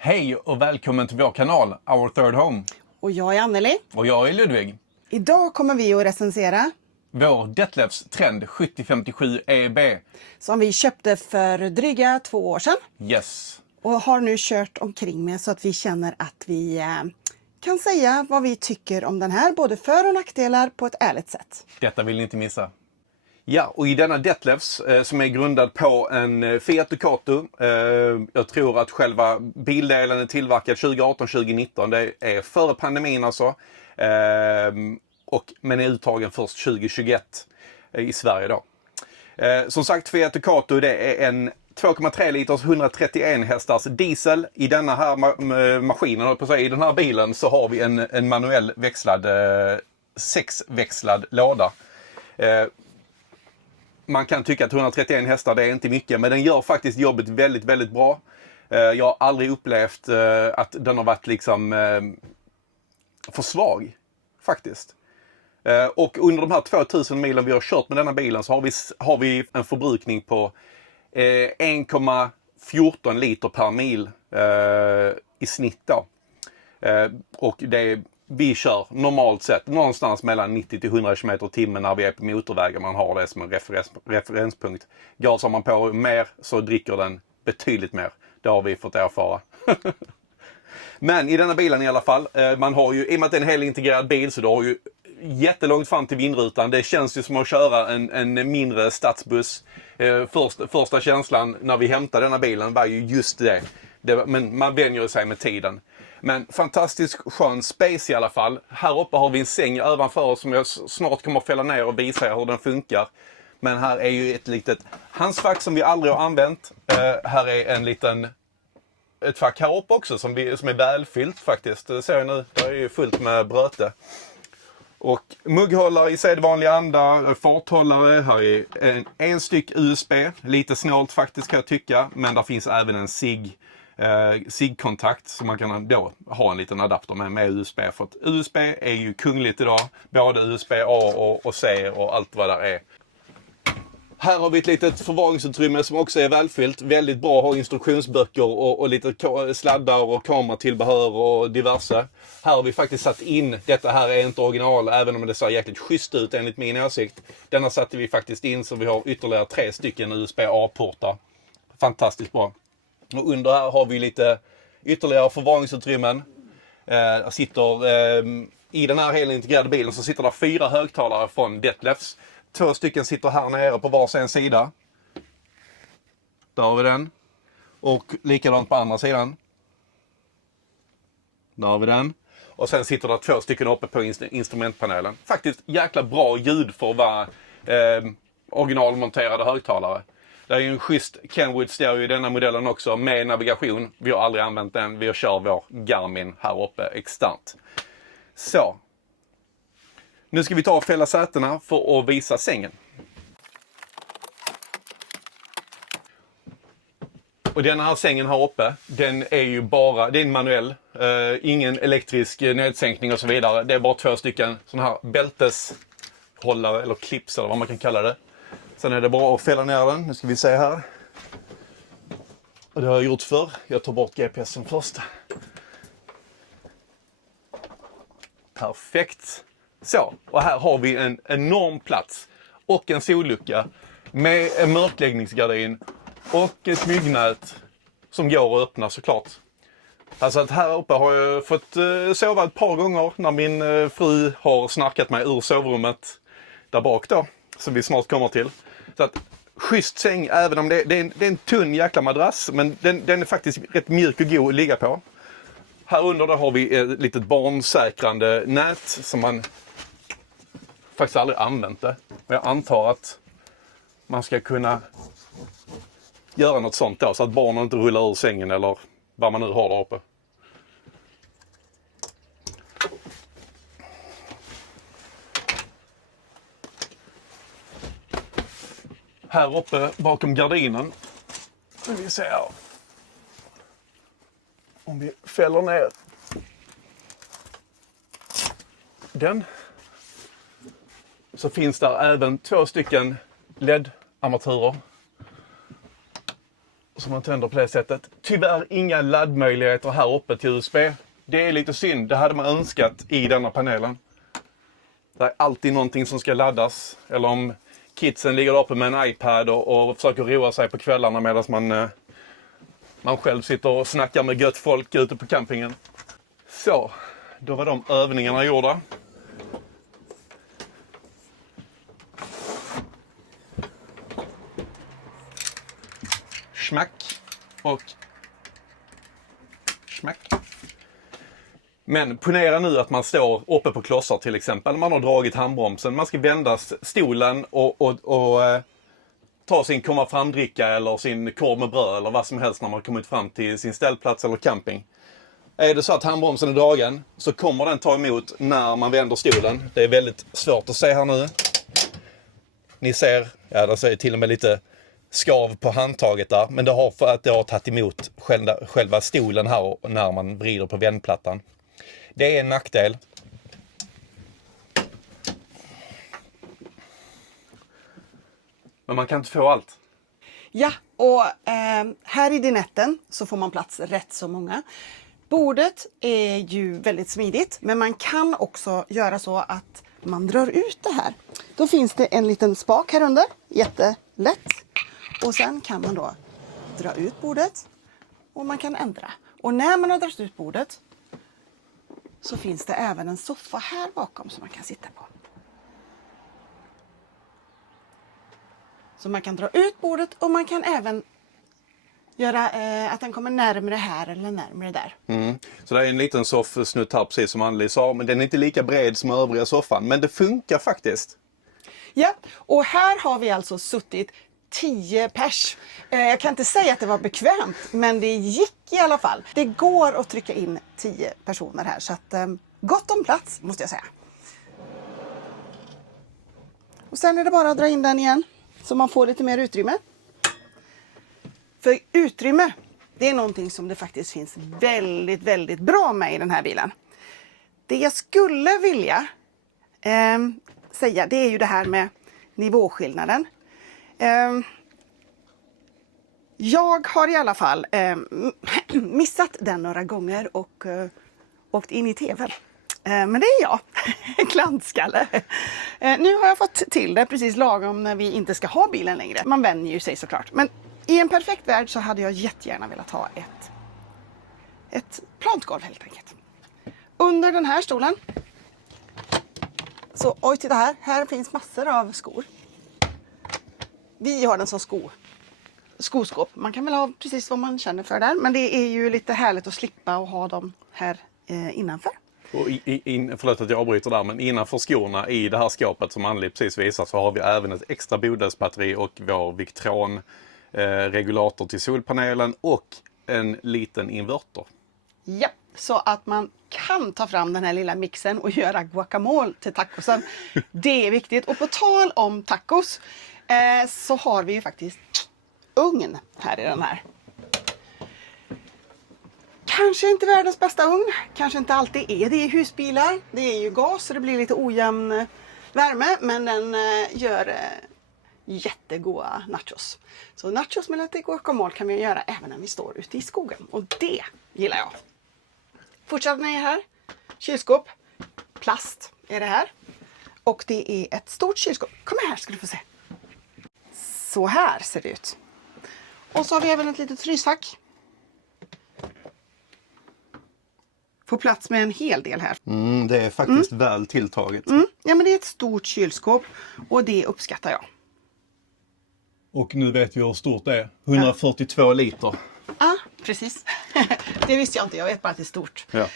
Hej och välkommen till vår kanal Our Third Home. Och jag är Anneli. Och jag är Ludvig. Idag kommer vi att recensera Vår Detlefs Trend 7057 EB. som vi köpte för dryga 2 år sedan. Yes. Och har nu kört omkring med så att vi känner att vi kan säga vad vi tycker om den här. Både för- och nackdelar på ett ärligt sätt. Detta vill ni inte missa. Ja, och i denna Detlefs som är grundad på en Fiat Ducato. Jag tror att själva bildelen är tillverkad 2018-2019. Det är före pandemin alltså. Men är uttagen först 2021 i Sverige då. Som sagt, Fiat Ducato, det är en 2,3 liters 131 hästars diesel. I denna här maskinen, på sig, i den här bilen, så har vi en manuell växlad 6-växlad låda. Man kan tycka att 131 hästar det är inte mycket, men den gör faktiskt jobbet väldigt, väldigt bra. Jag har aldrig upplevt att den har varit liksom för svag, faktiskt. Och under de här 2000 milen vi har kört med denna bilen så har vi en förbrukning på 1,14 liter per mil i snitt då. Och vi kör normalt sett någonstans mellan 90 till 100 km i timmen när vi är på motorvägar. Man har det som en referenspunkt. Gasar man på mer så dricker den betydligt mer. Det har vi fått erfara. Men i denna bilen i alla fall, man har ju, i och med att det är en hel integrerad bil, så du har ju jättelångt fram till vindrutan. Det känns ju som att köra en mindre stadsbuss. Första känslan när vi hämtade denna bilen var ju just det. Men man vänjer sig med tiden. Men fantastisk skön space i alla fall. Här uppe har vi en säng ovanför oss som jag snart kommer att fälla ner och visa er hur den funkar. Men här är ju ett litet handskfack som vi aldrig har använt. Här är ett fack här uppe också som är välfyllt faktiskt. Det ser jag nu, det är ju fullt med bröte. Och mugghållare i sedvanlig anda, farthållare, här är en styck USB, lite snålt faktiskt kan jag tycka, men där finns även en SIG-kontakt så man kan då ha en liten adapter med USB, för att USB är ju kungligt idag, både USB A och C och allt vad där är. Här har vi ett litet förvaringsutrymme som också är välfyllt. Väldigt bra att ha instruktionsböcker och lite sladdar och kameratillbehör och diverse. Här har vi faktiskt satt in, detta här är inte original även om det ser jäkligt schysst ut enligt min åsikt. Denna satte vi faktiskt in så vi har ytterligare 3 stycken USB A-portar. Fantastiskt bra. Och under här har vi lite ytterligare förvaringsutrymmen. I den här hela integrerade bilen så sitter det 4 högtalare från Detlefs. 2 stycken sitter här nere på varsin sida. Där har vi den. Och likadant på andra sidan. Där har vi den. Och sen sitter det 2 stycken uppe på instrumentpanelen. Faktiskt jäkla bra ljud för att vara originalmonterade högtalare. Det är ju en schysst Kenwood stereo i denna modellen också med navigation. Vi har aldrig använt den. Vi kör vår Garmin här uppe extant. Så. Nu ska vi ta och fälla sätena för att visa sängen. Och den här sängen här uppe, den är ju bara, det är en manuell. Ingen elektrisk nedsänkning och så vidare. Det är bara 2 stycken sådana här bälteshållare eller clips eller vad man kan kalla det. Sen är det bra att fälla ner den. Nu ska vi se här. Och det har jag gjort förr. Jag tar bort GPSen först. Perfekt. Så, och här har vi en enorm plats och en sollucka med en mörkläggningsgardin och ett myggnät som går att öppna såklart. Alltså att här uppe har jag fått sova ett par gånger när min fru har snarkat mig ur sovrummet där bak då, som vi snart kommer till. Så att schysst säng, även om det är en tunn jäkla madrass, men den är faktiskt rätt mjuk och god att ligga på. Här under då har vi ett litet barnsäkrande nät som man faktiskt aldrig använt det. Men jag antar att man ska kunna göra något sånt då, så att barnen inte rullar ur sängen eller vad man nu har där uppe. Här uppe bakom gardinen. Nu vi se här. Om vi fäller ner den. Så finns där även 2 stycken LED-armaturer. som man tänder på det sättet. Tyvärr inga laddmöjligheter här uppe till USB. Det är lite synd, det hade man önskat i denna panelen. Det är alltid någonting som ska laddas. Eller om kidsen ligger uppe med en iPad och försöker roa sig på kvällarna medan man själv sitter och snackar med gött folk ute på campingen. Så, då var de övningarna gjorda. Smack och smack. Men ponera nu att man står uppe på klossar till exempel. Man har dragit handbromsen. Man ska vända stolen och ta sin komma fram-dricka eller sin korv med bröd eller vad som helst när man kommit fram till sin ställplats eller camping. Är det så att handbromsen är dragen så kommer den ta emot när man vänder stolen. Det är väldigt svårt att se här nu. Ni ser, ja det är till och med lite skav på handtaget där. Men det har för att det har tagit emot själva stolen här när man vrider på vändplattan. Det är en nackdel. Men man kan inte få allt. Ja, och här i dinetten så får man plats rätt så många. Bordet är ju väldigt smidigt, men man kan också göra så att man drar ut det här. Då finns det en liten spak här under, jättelätt. Och sen kan man då dra ut bordet och man kan ändra. Och när man har dragit ut bordet så finns det även en soffa här bakom som man kan sitta på. Så man kan dra ut bordet och man kan även göra att den kommer närmare här eller närmare där. Så det är en liten soffsnutt här precis som Anneli sa. Men den är inte lika bred som övriga soffan. Men det funkar faktiskt. Ja, och här har vi alltså suttit 10 pers. Jag kan inte säga att det var bekvämt, men det gick i alla fall. Det går att trycka in 10 personer här, så att gott om plats måste jag säga. Och sen är det bara att dra in den igen så man får lite mer utrymme. För utrymme, det är någonting som det faktiskt finns väldigt, väldigt bra med i den här bilen. Det jag skulle vilja säga, det är ju det här med nivåskillnaden. Jag har i alla fall missat den några gånger och åkt in i tvn. Men det är jag, klantskalle. Nu har jag fått till det precis lagom när vi inte ska ha bilen längre. Man vänjer ju sig såklart. Men i en perfekt värld så hade jag jättegärna velat ha ett plantgolv helt enkelt. Under den här stolen. Så oj, titta här. Här finns massor av skor. Vi har den som skoskåp. Man kan väl ha precis vad man känner för där. Men det är ju lite härligt att slippa och ha dem här innanför. Och förlåt att jag avbryter där, men innanför skorna i det här skåpet som Anneli precis visar så har vi även ett extra bodelsbatteri och vår Victron regulator till solpanelen och en liten inverter. Ja, så att man kan ta fram den här lilla mixen och göra guacamole till tacosen. Det är viktigt. Och på tal om tacos så har vi ju faktiskt ugn här i den här. Kanske inte världens bästa ugn. Kanske inte alltid är det i husbilar. Det är ju gas så det blir lite ojämn värme. Men den gör jättegoda nachos. Så nachos med lite guacamole kan vi göra även när vi står ute i skogen. Och det gillar jag. Fortsätter ner här. Kylskåp. Plast är det här. Och det är ett stort kylskåp. Kom här ska du få se. Så här ser det ut. Och så har vi även ett litet frysfack. Får plats med en hel del här. Det är faktiskt väl tilltaget. Ja, men det är ett stort kylskåp och det uppskattar jag. Och nu vet vi hur stort det är. 142 liter. Ja, precis. Det visste jag inte. Jag vet bara att det är stort. Ja.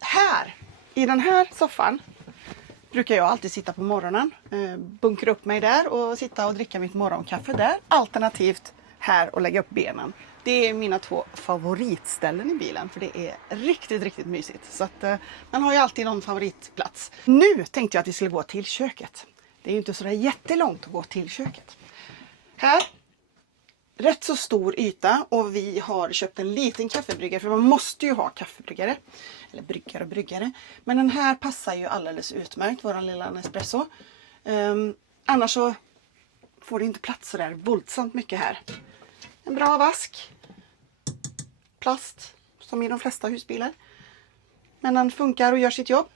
Här, i den här soffan, brukar jag alltid sitta på morgonen. Bunkra upp mig där och sitta och dricka mitt morgonkaffe där. Alternativt här och lägga upp benen. Det är mina 2 favoritställen i bilen. För det är riktigt, riktigt mysigt. Så att man har ju alltid någon favoritplats. Nu tänkte jag att vi skulle gå till köket. Det är ju inte så där jättelångt att gå till köket. Här, rätt så stor yta och vi har köpt en liten kaffebryggare. För man måste ju ha kaffebryggare. Eller bryggare. Men den här passar ju alldeles utmärkt, våran lilla Nespresso. Annars så får det inte plats så där våldsamt mycket här. En bra vask. plast som i de flesta husbilar. Men den funkar och gör sitt jobb.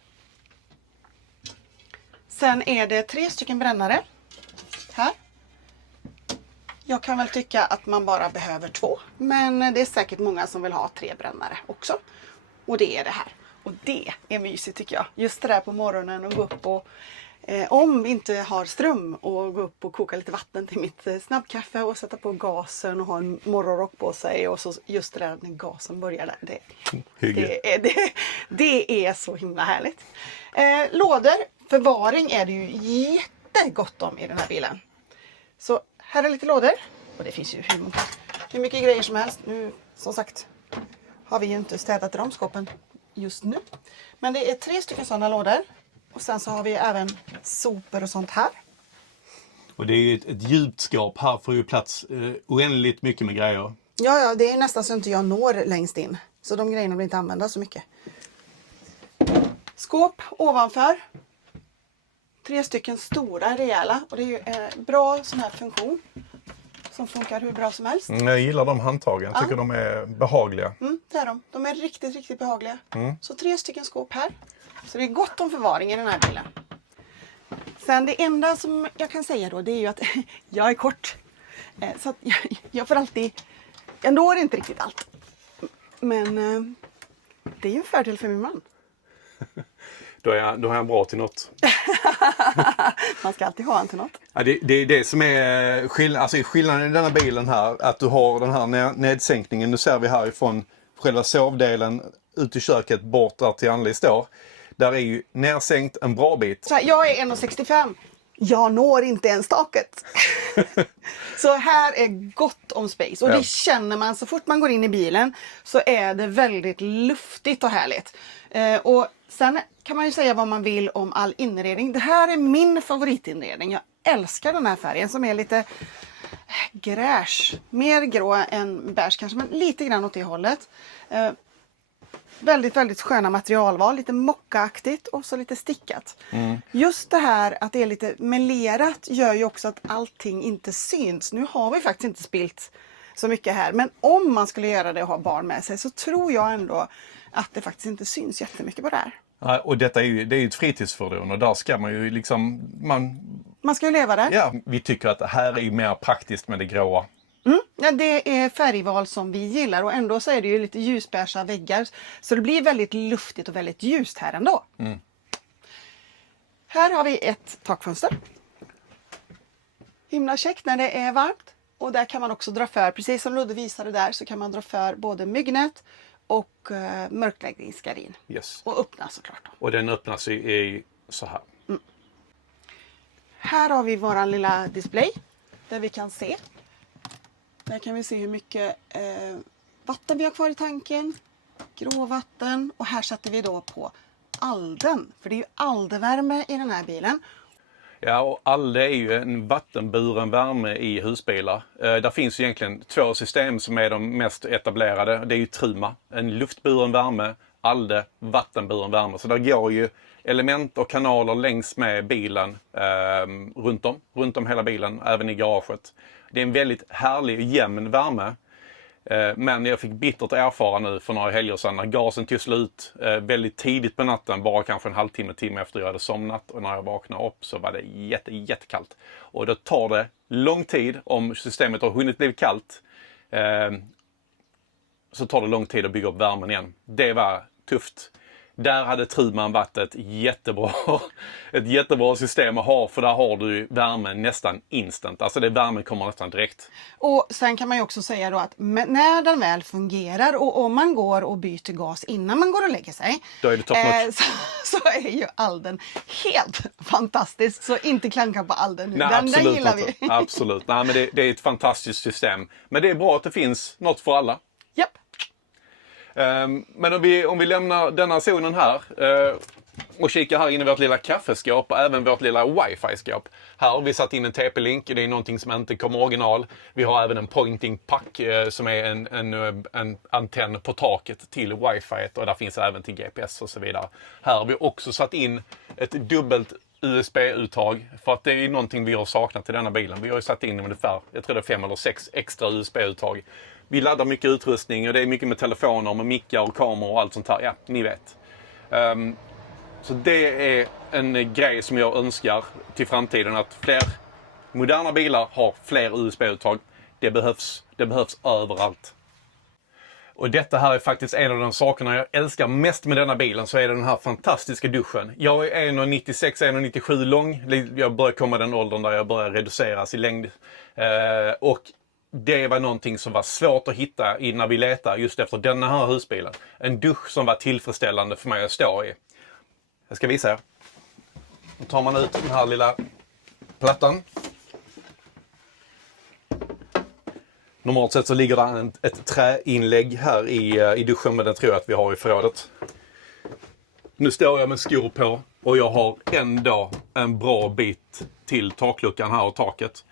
Sen är det 3 stycken brännare här. Jag kan väl tycka att man bara behöver 2. Men det är säkert många som vill ha 3 brännare också. Och det är det här. Och det är mysigt tycker jag. Just det där på morgonen och gå upp och om vi inte har ström och gå upp och koka lite vatten till mitt snabbkaffe och sätta på gasen och ha en morgonrock på sig. Och så just det där när gasen börjar där. Det är så himla härligt. Lådor, förvaring är det ju jättegott om i den här bilen. Så här är lite lådor. Och det finns ju hur mycket grejer som helst. Nu som sagt har vi ju inte städat ramskåpen just nu. Men det är 3 stycken sådana lådor. Och sen så har vi även sopor och sånt här. Och det är ju ett djupt skåp. Här får ju plats oändligt mycket med grejer. Ja, det är nästan så inte jag når längst in. Så de grejerna blir inte använda så mycket. Skåp ovanför. 3 stycken stora rejäla. Och det är ju bra sån här funktion. Som funkar hur bra som helst. Jag gillar de handtagen. Jag tycker de är behagliga. Det är de. De är riktigt, riktigt behagliga. Så 3 stycken skåp här. Så det är gott om förvaring i den här bilen. Sen det enda som jag kan säga då, det är ju att jag är kort. Så att jag får alltid... Jag når inte riktigt allt. Men det är ju en fördel för min man. Då är han bra till något. Man ska alltid ha en till något. Ja, det är det som är skillnaden i denna bilen här. Att du har den här nedsänkningen. Nu ser vi härifrån själva sovdelen ut i köket bort där till Anneli står. Där är ju nedsänkt en bra bit. Så här, jag är 1,65. Jag når inte ens taket. Så här är gott om space. Och det känner man så fort man går in i bilen. Så är det väldigt luftigt och härligt. Och sen kan man ju säga vad man vill om all inredning. Det här är min favoritinredning. Jag älskar den här färgen som är lite gräsch. Mer grå än beige kanske, men lite grann åt det hållet. Väldigt, väldigt sköna materialval. Lite mockaaktigt och så lite stickat. Just det här att det är lite melerat gör ju också att allting inte syns. Nu har vi faktiskt inte spilt så mycket här. Men om man skulle göra det och ha barn med sig så tror jag ändå att det faktiskt inte syns jättemycket på det här. Ja, och det är ju ett fritidsfordon och där ska man ju liksom... Man ska ju leva där. Ja, vi tycker att det här är ju mer praktiskt med det gråa. Ja, det är färgval som vi gillar och ändå så är det ju lite ljusbeiga väggar. Så det blir väldigt luftigt och väldigt ljust här ändå. Här har vi ett takfönster. Himla käckt när det är varmt. Och där kan man också dra för, precis som Ludde visade där, så kan man dra för både myggnät och mörkläggningsgardin. Yes. Och öppna såklart. Och den öppnas i så här. Här har vi våran lilla display där vi kan se. Där kan vi se hur mycket vatten vi har kvar i tanken. Gråvatten. Och här sätter vi då på Alden. För det är ju aldevärme i den här bilen. Ja, och Alde är ju en vattenburen värme i husbilar. Där finns ju egentligen 2 system som är de mest etablerade. Det är ju Truma, en luftburen värme, Alde, vattenburen värme. Så där går ju element och kanaler längs med bilen runt om hela bilen, även i garaget. Det är en väldigt härlig och jämn värme. Men jag fick bittert erfara nu för några helger sedan när gasen tog slut väldigt tidigt på natten, bara kanske en timme efter jag hade somnat, och när jag vaknade upp så var det jättekallt. Och då tar det lång tid, om systemet har hunnit bli kallt, så tar det lång tid att bygga upp värmen igen. Det var tufft. Där hade Truman varit ett jättebra system att ha, för där har du värmen nästan instant. Alltså värmen kommer nästan direkt. Och sen kan man ju också säga då att när den väl fungerar och om man går och byter gas innan man går och lägger sig, då är det top notch. Så är ju Alden helt fantastisk. Så inte klanka på Alden nu. Nej, den gillar inte. Vi. Absolut. Nej, men det är ett fantastiskt system. Men det är bra att det finns något för alla. Japp. Men om vi lämnar denna zonen här och kikar här inne i vårt lilla kaffeskåp och även vårt lilla wifi-skåp. Här har vi satt in en TP-Link, det är någonting som inte kommer original. Vi har även en pointing pack som är en antenn på taket till wifi, och där finns även till GPS och så vidare. Här har vi också satt in ett dubbelt USB-uttag, för att det är någonting vi har saknat i denna bilen. Vi har ju satt in ungefär, jag tror det är 5 eller 6 extra USB-uttag. Vi laddar mycket utrustning och det är mycket med telefoner, med mickar och kameror och allt sånt här. Ja, ni vet. Så det är en grej som jag önskar till framtiden, att fler moderna bilar har fler USB-uttag. Det behövs överallt. Och detta här är faktiskt en av de sakerna jag älskar mest med denna bilen, så är det den här fantastiska duschen. Jag är 1,96-1,97 lång. Jag börjar komma den åldern där jag börjar reduceras i längd. Och det var någonting som var svårt att hitta när vi letade just efter denna här husbilen. En dusch som var tillfredsställande för mig att stå i. Jag ska visa er. Då tar man ut den här lilla plattan. Normalt sett så ligger det ett träinlägg här i duschen, men den tror jag att vi har i förrådet. Nu står jag med skor på och jag har ändå en bra bit till takluckan här och taket.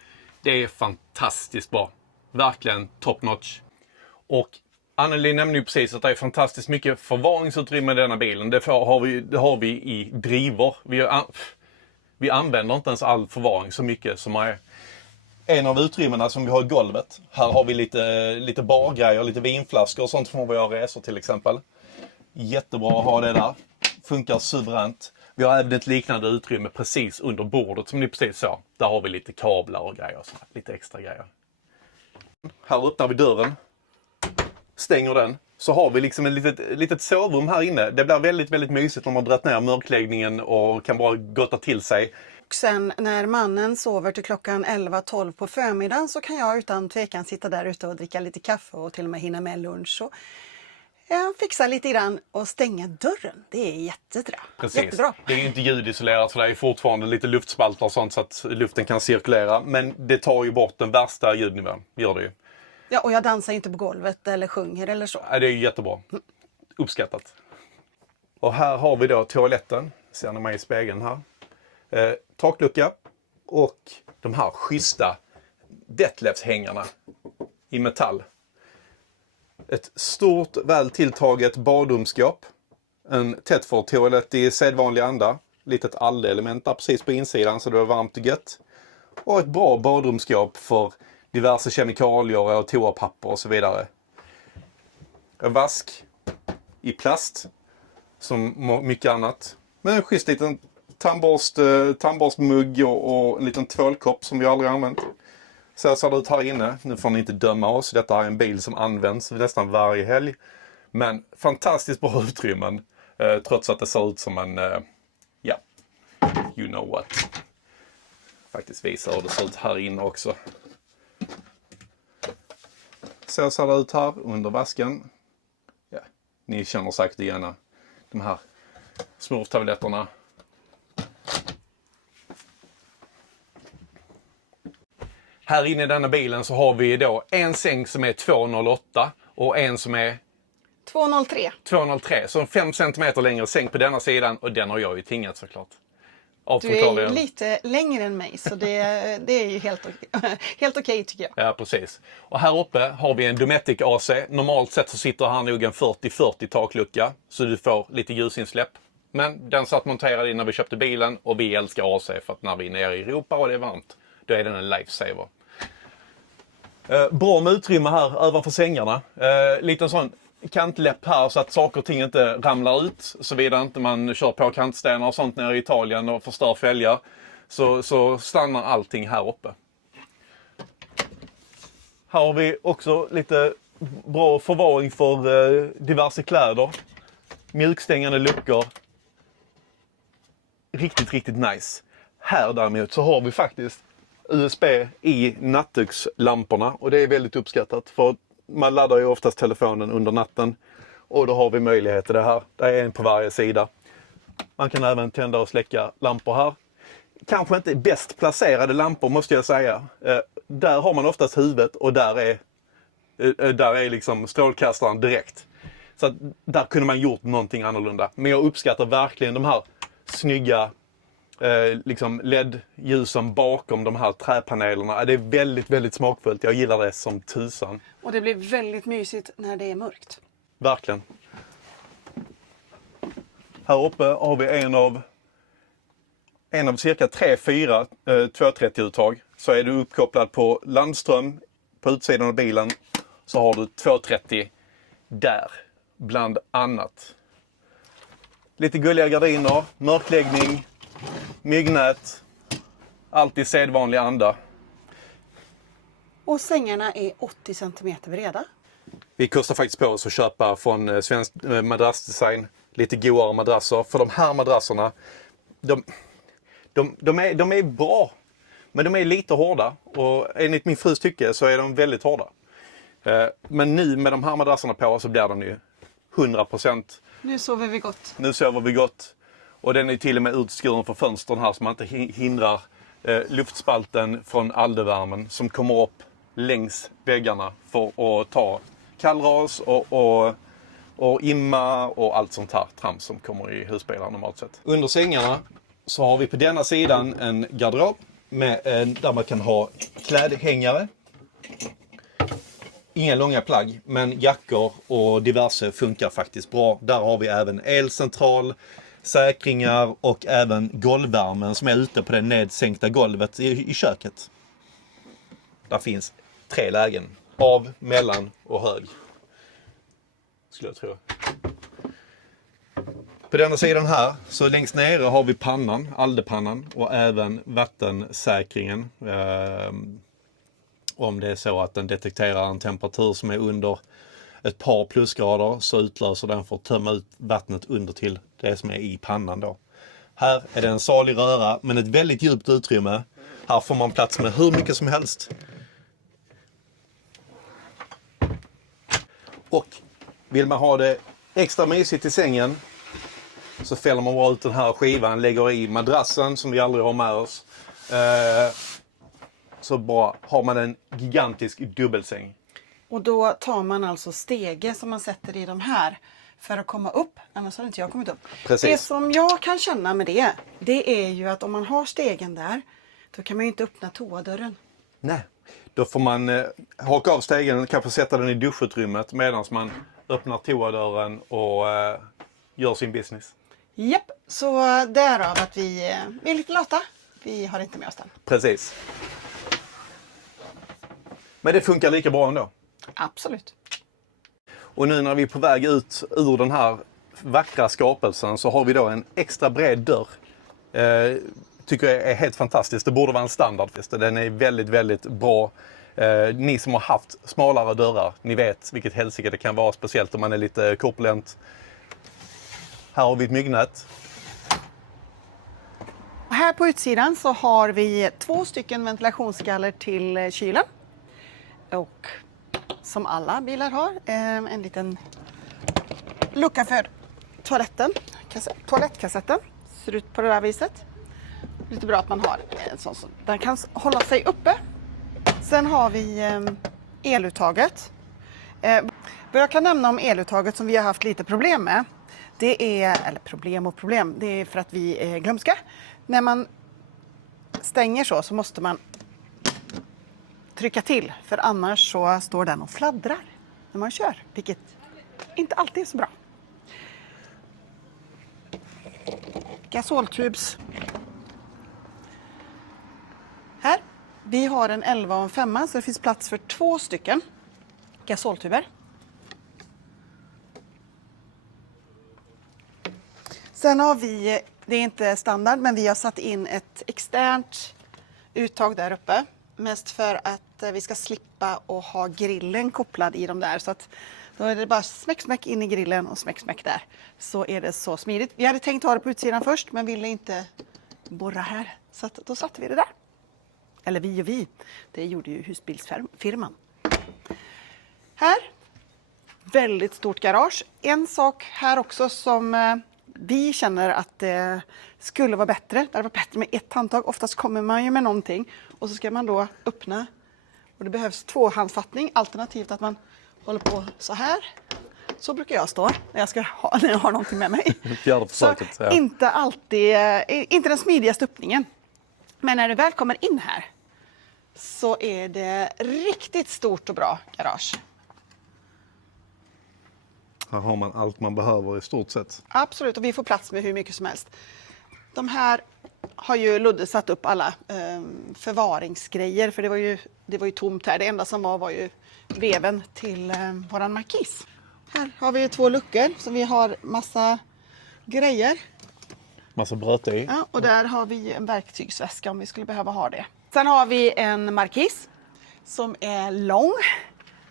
Det är fantastiskt bra. Verkligen top notch. Och Anneli nämnde ju precis att det är fantastiskt mycket förvaringsutrymme i denna bilen. Det har vi i drivor. Vi använder inte ens all förvaring så mycket som är. En av utrymmena som vi har i golvet. Här har vi lite bargrejer, lite vinflaskor och sånt som vi har resor till exempel. Jättebra att ha det där. Funkar suveränt. Vi har även ett liknande utrymme precis under bordet som ni precis såg. Där har vi lite kablar och grejer. Så lite extra grejer. Här öppnar vi dörren. Stänger den. Så har vi liksom ett litet sovrum här inne. Det blir väldigt, väldigt mysigt när man dragit ner mörkläggningen och kan bara gotta till sig. Och sen när mannen sover till klockan 11-12 på förmiddagen så kan jag utan tvekan sitta där ute och dricka lite kaffe och till och med hinna med lunch. Och fixa lite grann och stänga dörren. Det är jättebra. Precis. Jättebra. Det är ju inte ljudisolerat, för det är fortfarande lite luftspaltar och sånt så att luften kan cirkulera. Men det tar ju bort den värsta ljudnivån. Gör det ju. Ja, och jag dansar inte på golvet eller sjunger eller så. Ja, det är ju jättebra. Uppskattat. Och här har vi då toaletten. Ser ni mig i spegeln här. Taklucka och de här schyssta Detlefs-hängarna i metall. Ett stort, väl tilltaget badrumsskåp. En Tedford-toalett i sedvanlig anda. Litet aldelement där precis på insidan så det var varmt och gött. Och ett bra badrumsskåp för diverse kemikalier och toapapper och så vidare. En vask i plast som mycket annat. Men en schysst liten tandborstmugg och en liten tvålkopp som vi aldrig använt. Så ser det ut här inne. Nu får ni inte döma oss. Detta är en bil som används nästan varje helg. Men fantastiskt bra utrymmen. Trots att det ser ut som en... you know what. Faktiskt visa hur det ser ut här inne också. Så ser det ut här under vasken. Ja, ni känner säkert igen de här smurftabletterna. Här inne i denna bilen så har vi då en säng som är 2,08 och en som är 2,03. 2,03. Så en 5 cm längre säng på denna sidan, och den har jag ju tingat såklart. Du är ju lite längre än mig så det är ju helt okej tycker jag. Ja, precis. Och här uppe har vi en Dometic AC. Normalt sett så sitter här nog en 40-40 taklucka så du får lite ljusinsläpp. Men den satt monterad innan vi köpte bilen och vi älskar AC för att när vi är nere i Europa och det är varmt, då är den en lifesaver. Bra med utrymme här ovanför sängarna. Lite sån kantläpp här så att saker och ting inte ramlar ut. Såvida inte man kör på kantstenar och sånt nere i Italien och förstör fälgar. Så stannar allting här uppe. Här har vi också lite bra förvaring för diverse kläder. Mjukstängande luckor. Riktigt, riktigt nice. Här däremot så har vi faktiskt USB i nattdukslamporna och det är väldigt uppskattat för man laddar ju oftast telefonen under natten och då har vi möjlighet till det här. Det är en på varje sida. Man kan även tända och släcka lampor här. Kanske inte bäst placerade lampor måste jag säga. Där har man oftast huvudet och där är liksom strålkastaren direkt. Så att där kunde man gjort någonting annorlunda. Men jag uppskattar verkligen de här snygga liksom LED-ljusen bakom de här träpanelerna. Det är väldigt, väldigt smakfullt. Jag gillar det som tusan. Och det blir väldigt mysigt när det är mörkt. Verkligen. Här uppe har vi en av cirka 3-4 230-uttag. Så är du uppkopplad på landström på utsidan av bilen. så har du 230 där, bland annat. Lite gulliga gardiner, mörkläggning, myggnät. Allt i sedvanlig anda. Och sängarna är 80 cm breda. Vi kostar faktiskt på oss att köpa från Svensk Madrassdesign lite godare madrasser. För de här madrasserna, de är bra. Men de är lite hårda. Och enligt min frus tycke så är de väldigt hårda. Men nu med de här madrasserna på så blir de ju 100%. Nu sover vi gott. Nu sover vi gott. Och den är till och med utskuren för fönstren här så man inte hindrar luftspalten från aldevärmen som kommer upp längs väggarna för att ta kallras och imma och allt sånt här trams som kommer i husbilar normalt sett. Under sängarna så har vi på denna sidan en garderob med där man kan ha klädhängare. Inga långa plagg, men jackor och diverse funkar faktiskt bra. Där har vi även elcentral, säkringar och även golvvärmen som är ute på det nedsänkta golvet i köket. Där finns 3 lägen. Av, mellan och hög. Skulle jag tro. På denna sidan här, så längst nere har vi pannan, aldepannan och även vattensäkringen. Om det är så att den detekterar en temperatur som är under ett par plusgrader så utlöser den för att tömma ut vattnet under till det som är i pannan då. Här är det en salig röra men ett väldigt djupt utrymme. Här får man plats med hur mycket som helst. Och vill man ha det extra mysigt i sängen så fäller man bara ut den här skivan, lägger i madrassen som vi aldrig har med oss. Så bara har man en gigantisk dubbelsäng. Och då tar man alltså stege som man sätter i de här för att komma upp. Annars har inte jag kommit upp. Precis. Det som jag kan känna med det är ju att om man har stegen där, då kan man ju inte öppna toadörren. Nej, då får man haka av stegen, kanske sätta den i duschutrymmet medan man öppnar toadörren och gör sin business. Japp, så därav att vi är lite lata. Vi har inte med oss den. Precis. Men det funkar lika bra ändå. Absolut. Och nu när vi är på väg ut ur den här vackra skapelsen så har vi då en extra bred dörr. Tycker jag är helt fantastiskt. Det borde vara en standard. Den är väldigt, väldigt bra. Ni som har haft smalare dörrar, ni vet vilket helsike det kan vara, speciellt om man är lite korpulent. Här har vi ett myggnät. Och här på utsidan så har vi 2 stycken ventilationsgaller till kylen. Och som alla bilar har, en liten lucka för toaletten. Toalettkassetten ser ut på det där viset. Lite bra att man har en sån som den kan hålla sig uppe. Sen har vi eluttaget. Vad jag kan nämna om eluttaget som vi har haft lite problem med, det är, eller problem, det är för att vi är glömska. När man stänger så måste man trycka till, för annars så står den och fladdrar när man kör, vilket inte alltid är så bra. Gasoltubs. Här, vi har en 11 och en 5, så det finns plats för 2 stycken gasoltuber. Sen har vi, det är inte standard, men vi har satt in ett externt uttag där uppe. Mest för att vi ska slippa att ha grillen kopplad i de där. Så att då är det bara smäck in i grillen och smäck där. Så är det så smidigt. Vi hade tänkt ha det på utsidan först, men ville inte borra här. Så att då satte vi det där. Eller vi och vi. Det gjorde ju husbilsfirman. Här. Väldigt stort garage. En sak här också som vi känner att det skulle vara bättre. Det hade varit bättre med ett handtag. Oftast kommer man ju med någonting. Och så ska man då öppna. Och det behövs 2-handfattning. Alternativt att man håller på så här. Så brukar jag stå när jag har någonting med mig. Fjärde försöket, så ja. inte alltid, inte den smidigaste öppningen. Men när du väl kommer in här så är det riktigt stort och bra garage. Här har man allt man behöver i stort sett. Absolut, och vi får plats med hur mycket som helst. De här har ju Ludde satt upp alla förvaringsgrejer, för det var ju tomt här. Det enda som var ju veven till våran markis. Här har vi 2 luckor så vi har massa grejer. Massa bröte i. Ja, och där har vi en verktygsväska om vi skulle behöva ha det. Sen har vi en markis som är lång.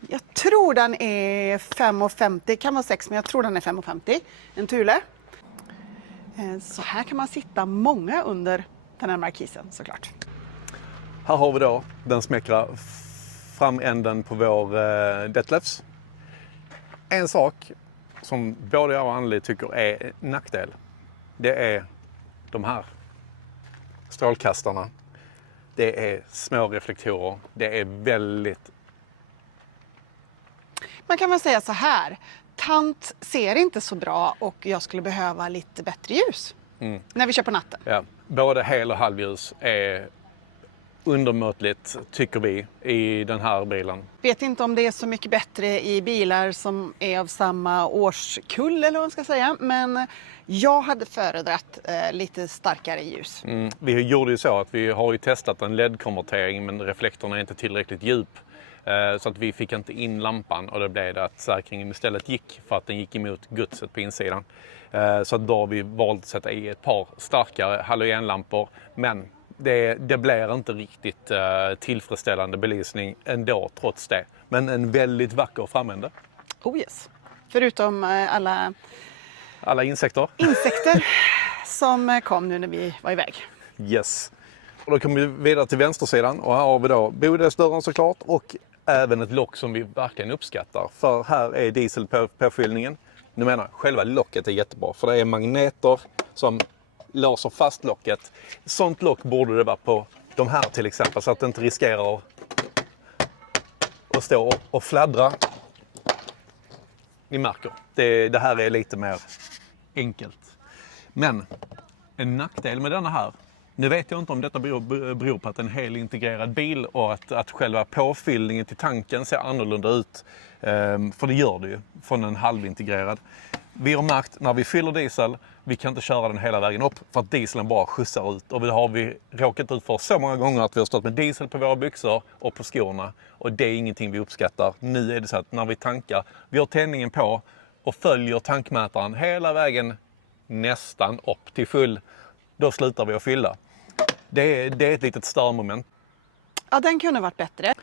Jag tror den är 5,50, kan vara 6, men jag tror den är 5,50. En Thule. Så här kan man sitta många under den här markisen såklart. Här har vi då den smäckra framänden på vår Detlefs. En sak som både jag och Anneli tycker är en nackdel. Det är de här strålkastarna. Det är små reflektorer. Det är väldigt... Man kan väl säga så här. Tant ser inte så bra och jag skulle behöva lite bättre ljus. När vi kör på natten. Ja, både hel- och halvljus är undermåttligt, tycker vi, i den här bilen. Vet inte om det är så mycket bättre i bilar som är av samma årskull eller vad man ska säga. Men jag hade föredragit lite starkare ljus. Vi gjorde ju så att vi har ju testat en LED-konvertering, men reflektorn är inte tillräckligt djup. Så att vi fick inte in lampan och det blev det att säkringen istället gick för att den gick emot gutset på insidan. Så att då har vi valt att sätta i ett par starkare halogenlampor, men det blir inte riktigt tillfredsställande belysning ändå trots det. Men en väldigt vacker framände. Oh yes. Förutom Alla insekter. insekter som kom nu när vi var iväg. Yes. Och då kommer vi vidare till vänstersidan och här har vi då bodelsdörren såklart och även ett lock som vi verkligen uppskattar. För här är dieselpåfyllningen. Nu menar själva locket är jättebra för det är magneter som låser fast locket. Sånt lock borde det vara på de här till exempel så att det inte riskerar att stå och fladdra. Ni märker, det här är lite mer enkelt. Men en nackdel med denna här, nu vet jag inte om detta beror på att det är en hel integrerad bil och att själva påfyllningen till tanken ser annorlunda ut. För det gör det ju från en halvintegrerad. Vi har märkt när vi fyller diesel, vi kan inte köra den hela vägen upp för att dieseln bara skjutsar ut. Och det har vi råkat ut för så många gånger att vi har stått med diesel på våra byxor och på skorna. Och det är ingenting vi uppskattar. Nu är det så att när vi tankar, vi har tändningen på och följer tankmätaren hela vägen nästan upp till full. Då slutar vi att fylla. Det är ett litet störmoment. Ja, den kunde varit bättre.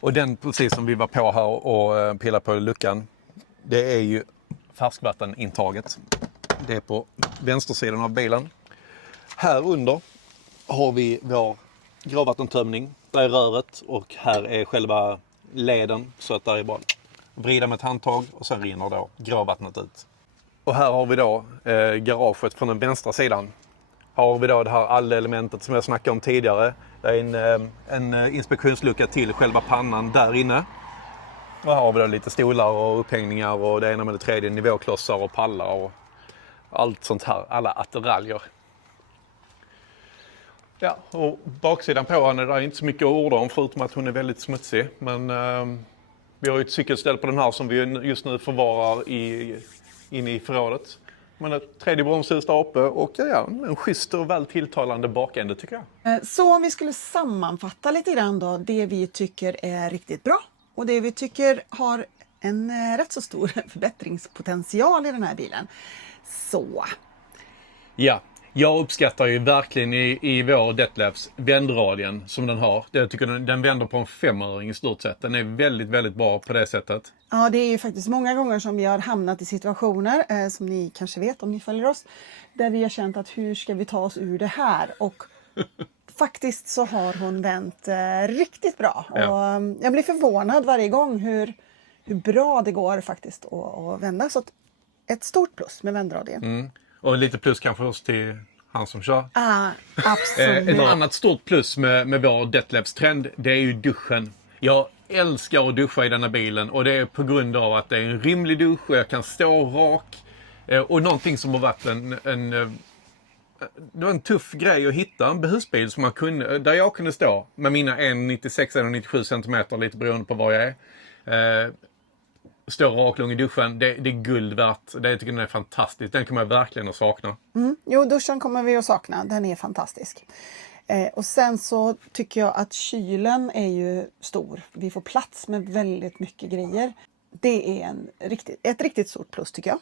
Och den, precis som vi var på här och pillade på luckan, det är ju färskvattenintaget. Det är på vänstersidan av bilen. Här under har vi vår gravvattentömning. Där är röret och här är själva leden så att där är bara vrida med ett handtag och sen rinner då gravvattnet ut. Och här har vi då garaget från den vänstra sidan. Här har vi då det här allelementet som jag snackade om tidigare. Det är en inspektionslucka till själva pannan där inne. Och här har vi då lite stolar och upphängningar och det ena med det tredje, nivåklossar och pallar och allt sånt här, alla attiraljer. Ja, och baksidan på henne, det är inte så mycket att orda om förutom att hon är väldigt smutsig. Men vi har ju ett cykelställ på den här som vi just nu förvarar inne i förrådet. Men ett tredje bromshus där uppe och ja, en schysst och väl tilltalande bakände tycker jag. Så om vi skulle sammanfatta lite grann då, det vi tycker är riktigt bra och det vi tycker har en rätt så stor förbättringspotential i den här bilen. Så. Ja, jag uppskattar ju verkligen i vår Detlefs vändradien som den har. Jag tycker den vänder på en 5-öring i stort sett. Den är väldigt, väldigt bra på det sättet. Ja, det är ju faktiskt många gånger som vi har hamnat i situationer, som ni kanske vet om ni följer oss, där vi har känt att hur ska vi ta oss ur det här? Och faktiskt så har hon vänt riktigt bra. Ja. Och jag blir förvånad varje gång hur bra det går faktiskt att vända. Så ett stort plus med vändradien. Och lite plus kanske också till han som kör. Absolut. Ett annat stort plus med vår Detlefs trend, det är ju duschen. Jag älskar att duscha i denna bilen och det är på grund av att det är en rimlig dusch och jag kan stå rak. Och någonting som har varit det var en tuff grej att hitta en husbil som där jag kunde stå med mina 1,96-1,97 cm lite beroende på var jag är. står rak lång i duschen. Det är guld värt. Det tycker jag är fantastiskt. Den kommer jag verkligen att sakna. Jo, duschen kommer vi att sakna. Den är fantastisk. Och sen så tycker jag att kylen är ju stor. Vi får plats med väldigt mycket grejer. Det är ett riktigt stort plus tycker jag.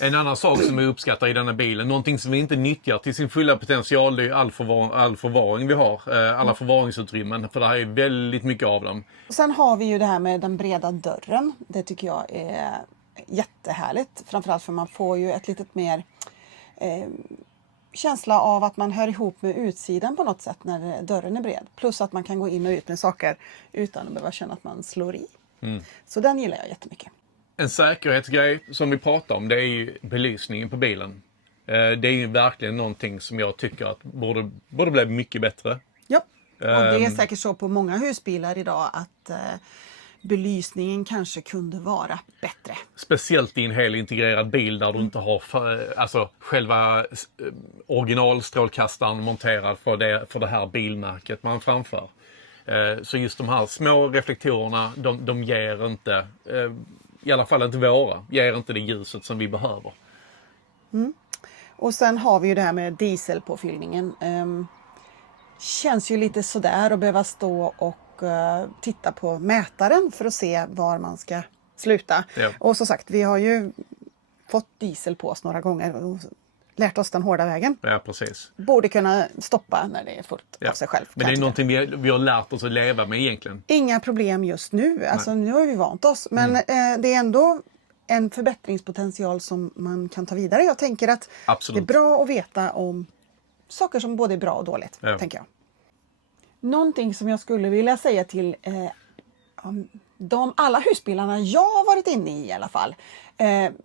En annan sak som jag uppskattar i denna bilen, någonting som vi inte nyttjar till sin fulla potential, det är all förvaring vi har. Alla förvaringsutrymmen, för det här är väldigt mycket av dem. Och sen har vi ju det här med den breda dörren. Det tycker jag är jättehärligt. Framförallt för man får ju ett litet mer känsla av att man hör ihop med utsidan på något sätt när dörren är bred. Plus att man kan gå in och ut med saker utan att behöva känna att man slår i. Så den gillar jag jättemycket. En säkerhetsgrej som vi pratar om, det är ju belysningen på bilen. Det är ju verkligen någonting som jag tycker att borde bli mycket bättre. Ja, och det är säkert så på många husbilar idag att belysningen kanske kunde vara bättre. Speciellt i en hel integrerad bil där du inte har själva originalstrålkastaren monterad för det här bilmärket man framför. Så just de här små reflektorerna, de ger inte, i alla fall inte våra, ger inte det ljuset som vi behöver. Och sen har vi ju det här med dieselpåfyllningen. Känns ju lite sådär att behöva stå och titta på mätaren för att se var man ska sluta. Ja. Och som sagt, vi har ju fått diesel på oss några gånger och lärt oss den hårda vägen. Ja, precis. Borde kunna stoppa när det är fullt av sig själv. Men det är någonting vi har lärt oss att leva med egentligen. Inga problem just nu. Alltså nu har vi vant oss. Men det är ändå en förbättringspotential som man kan ta vidare. Jag tänker att Absolut. det är bra att veta om saker som både är bra och dåligt. Ja. Tänker jag. Någonting som jag skulle vilja säga till alla husbilarna jag har varit inne i alla fall.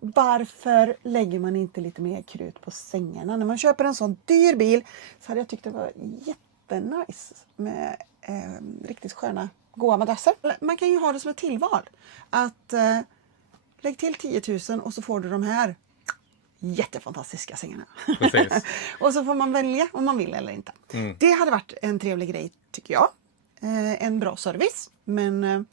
Varför lägger man inte lite mer krut på sängarna? När man köper en sån dyr bil så hade jag tyckt det var jättenice med riktigt sköna, goda madrasser. Man kan ju ha det som ett tillval. Att lägg till 10 000 och så får du de här jättefantastiska sängarna. Precis. Och så får man välja om man vill eller inte. Det hade varit en trevlig grej tycker jag. En bra service. Men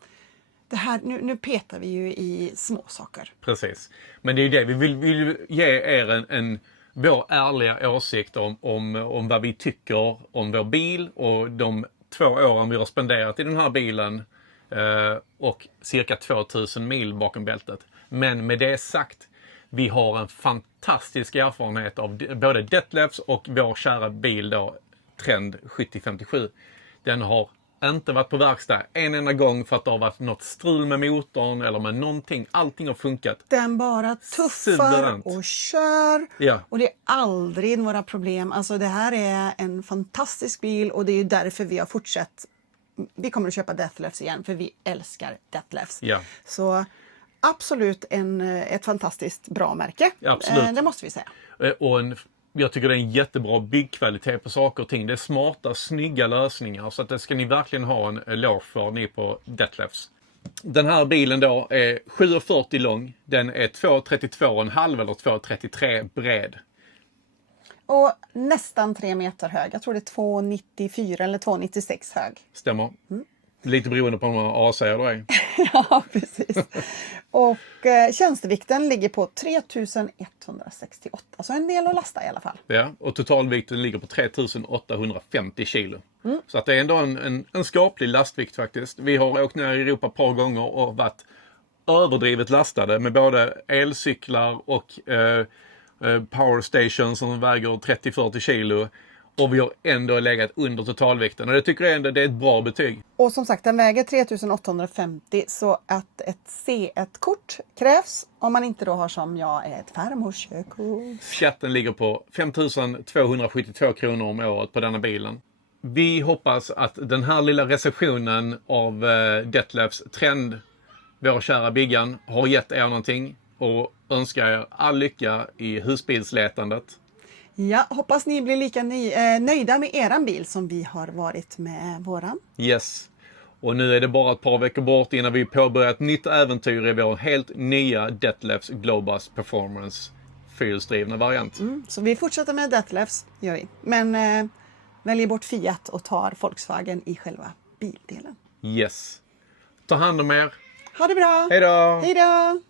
det här, nu petar vi ju i små saker. Precis. Men det är ju det. Vi vill ge er vår ärliga åsikt om vad vi tycker om vår bil och de 2 åren vi har spenderat i den här bilen och cirka 2000 mil bakom bältet. Men med det sagt, vi har en fantastisk erfarenhet av både Detlefs och vår kära bil då, Trend 7057. Den har inte varit på verkstad en enda gång för att det har varit något strul med motorn eller med någonting. Allting har funkat. Den bara tuffar Suveränt. och kör. Ja. Och det är aldrig några problem. Alltså det här är en fantastisk bil och det är ju därför vi har fortsatt. Vi kommer att köpa Detlefs igen för vi älskar Detlefs. Ja. Så absolut ett fantastiskt bra märke. Absolut. Det måste vi säga. Och jag tycker det är en jättebra byggkvalitet på saker och ting. Det är smarta, snygga lösningar. Så att det ska ni verkligen ha en eloge för, ni på Detlefs. Den här bilen då är 7,40 lång. Den är 2,32,5 eller 2,33 bred. Och nästan 3 meter hög. Jag tror det är 2,94 eller 2,96 hög. Stämmer. Lite beroende på om man har AC eller ej. Ja, precis. Och tjänstevikten ligger på 3168. Så en del att lasta i alla fall. Ja, och totalvikten ligger på 3850 kilo. Så att det är ändå en skaplig lastvikt faktiskt. Vi har åkt ner i Europa ett par gånger och varit överdrivet lastade med både elcyklar och power stations som väger 30-40 kilo. Och vi har ändå legat under totalvikten. Och det tycker jag ändå det är ett bra betyg. Och som sagt, den väger 3850 så att ett C1-kort krävs. Om man inte då har som jag ett farmorskörkort. Skatten ligger på 5272 kronor om året på denna bilen. Vi hoppas att den här lilla recensionen av Detlefs Trend, vår kära Biggan, har gett er någonting. Och önskar er all lycka i husbilsletandet. Ja, hoppas ni blir lika nöjda med eran bil som vi har varit med våran. Yes. Och nu är det bara ett par veckor bort innan vi påbörjar ett nytt äventyr i vår helt nya Detlefs Globus Performance fyrhjulsdrivna variant. Så vi fortsätter med Detlefs, gör vi. Men väljer bort Fiat och tar Volkswagen i själva bildelen. Yes. Ta hand om er. Ha det bra! Hej då! Hej då!